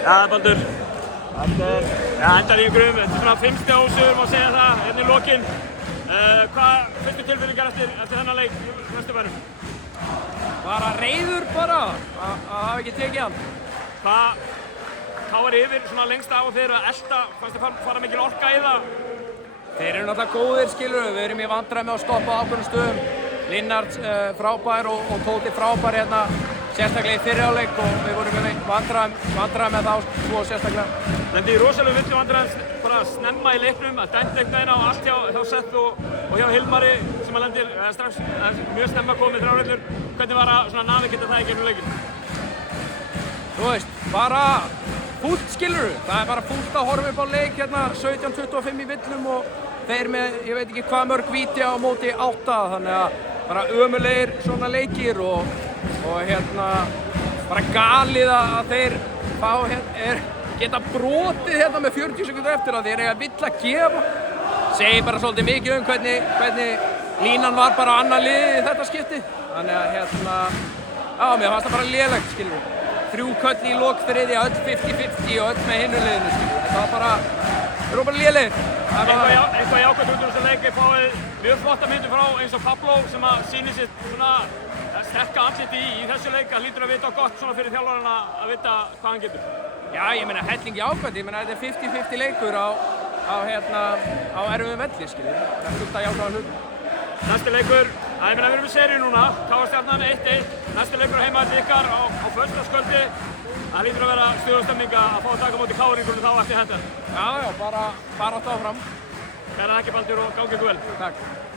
Já, Baldur. Þetta endar í einhverjum, þetta er svona 5 stiga ósigur, má segja það, hérna í lokin. Hvað fyrstu tilfinningar eftir þennan leik í Vesturbænum? Bara reiður bara að hafa ekki tekið hann. Hvað var yfir svona lengst af og þeir að elta, fannst þið fara mikil orka í það? Þeir eru náttúrulega góðir, skilur við erum í vandræði með að stoppa á ákveðnum stöðum. Linnart frábær og Tóti frábær hérna, sérstaklega í fyrri hálfleik og við vorum í vandræði með þá svo sérstaklega. Lendi í rosalega villu vandræðum bara snemma í leiknum, að dæmda einhvern veginn á allt hjá Seth og hjá Hilmari sem að lendir strax mjög snemma komið 3 röllur. Hvernig var að svona navigata það í gegnum leikin? Þú veist, bara fúlt, skilur við. Það er bara fúlt að horfa upp á leik hérna 17-25 í villum og þeir með, ég veit ekki hvað mörg víti á móti 8, þannig að bara ömulegir svona leikir og hérna bara galið að þeir geta brotið hérna með 40 sekúndur eftir að þeir eiga vill að gefa. Segir bara svolítið mikið hvernig línan var bara á annan liði í þetta skipti. Þannig að hérna, mér fannst það bara lélegt, skilur við. 3 köll í lok þriðja, öll 50-50 og öll með hinu liðinu, skilur við. Það var bara lélegir. Eitthvað jákvæmt út úr þessu leik, fáið mjög flotta myndir frá eins og Pablo sem að sýnir sitt svona sterka andliti í þessu leik, að hlýtur að vita gott svona fyrir þjálfarana að vita hvað hann getur. Já, ég meina helling jákvæmt, ég meina þetta er 50-50 leikur á erfiðum velli, skiljið. Það er fullt að jákvæða hlut. Næsti leikur, ég meina við erum í seríu núna, KR-Stjarnan 1-1. Næsti leikur heima til ykkar á föstudagskvöldi. Það hlýtur að vera stuðarstemning að fá að taka á móti KR-ingunum þá eftir þetta. Já, bara átt áfram. Kærar þakkir Baldur og gangi ykkur vel. Takk.